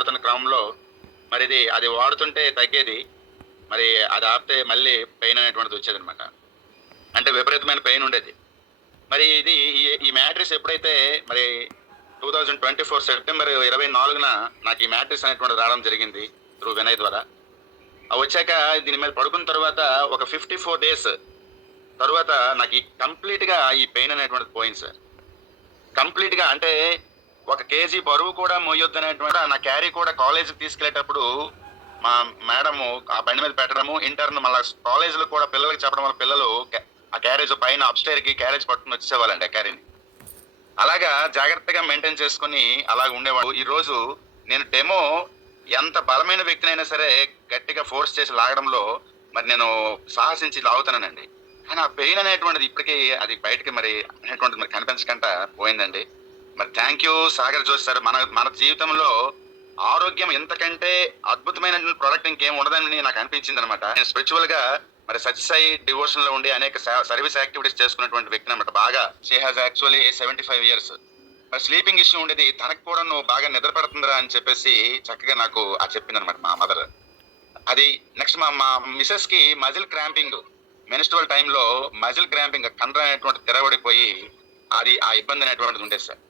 వాడుతున్న క్రమంలో మరి అది వాడుతుంటే తగ్గేది. మరి అది ఆపితే మళ్ళీ పెయిన్ అనేటువంటిది వచ్చేదనమాట. అంటే విపరీతమైన పెయిన్ ఉండేది. మరి ఈ మ్యాట్రిక్స్ ఎప్పుడైతే మరి 2024 సెప్టెంబర్ 24న నాకు ఈ మ్యాట్రిక్స్ అనేటువంటిది రావడం జరిగింది త్రూ వినయ్ ద్వారా. వచ్చాక దీని మీద పడుకున్న తర్వాత ఒక 54 డేస్ తర్వాత నాకు కంప్లీట్‌గా ఈ పెయిన్ అనేటువంటిది పోయింది సార్. కంప్లీట్‌గా అంటే 1 కేజీ బరువు కూడా మోయొద్దనేటువంటి నా క్యారీ కూడా కాలేజీకి తీసుకెళ్ళేటప్పుడు మా మేడము ఆ బండి మీద పెట్టడము, ఇంటర్న్ మళ్ళా కాలేజీలో కూడా పిల్లలకి చెప్పడం వల్ల పిల్లలు ఆ క్యారేజ్ పైన అప్‌స్టైర్‌కి క్యారేజ్ పట్టుకొని వచ్చేసేవాళ్ళండి ఆ క్యారీని. అలాగా జాగ్రత్తగా మెయింటైన్ చేసుకొని అలాగ ఉండేవాడు. ఈరోజు నేను డెమో ఎంత బలమైన వ్యక్తినైనా సరే గట్టిగా ఫోర్స్ చేసి లాగడంలో మరి నేను సాహసించి లాగుతానండి. కానీ ఆ పెయిన్ అనేటువంటిది ఇప్పటికీ అది బయటకి మరి అనేటువంటిది మరి కనిపించకుండా పోయిందండి. మరి thank you Sagar Joshi sir. మన మన జీవితంలో ఆరోగ్యం ఇంతకంటే అద్భుతమైనటువంటి ప్రొడక్ట్ ఇంకేం ఉండదని నాకు అనిపించింది అనమాట. నేను స్పిరిచువల్ గా మరి సత్యసాయి డివోషన్ లో ఉండి అనేక సర్వీస్ యాక్టివిటీస్ చేసుకున్నటువంటి వ్యక్తిని అనమాట. బాగా షీ హాజ్ యాక్చువల్లీ 75 ఇయర్స్. మరి స్లీపింగ్ ఇష్యూ ఉండేది. తనకు కూడా నువ్వు బాగా నిద్ర పడుతుందిరా అని చెప్పేసి చక్కగా నాకు చెప్పింది అనమాట మా మదర్. అది నెక్స్ట్ మా మిసెస్ కి మజిల్ క్రాంపింగ్, మెన్స్ట్రువల్ టైంలో మజిల్ క్రాంపింగ్ కండర అనేటువంటి తెరబడిపోయి అది ఆ ఇబ్బంది అనేటువంటిది ఉండేది సార్.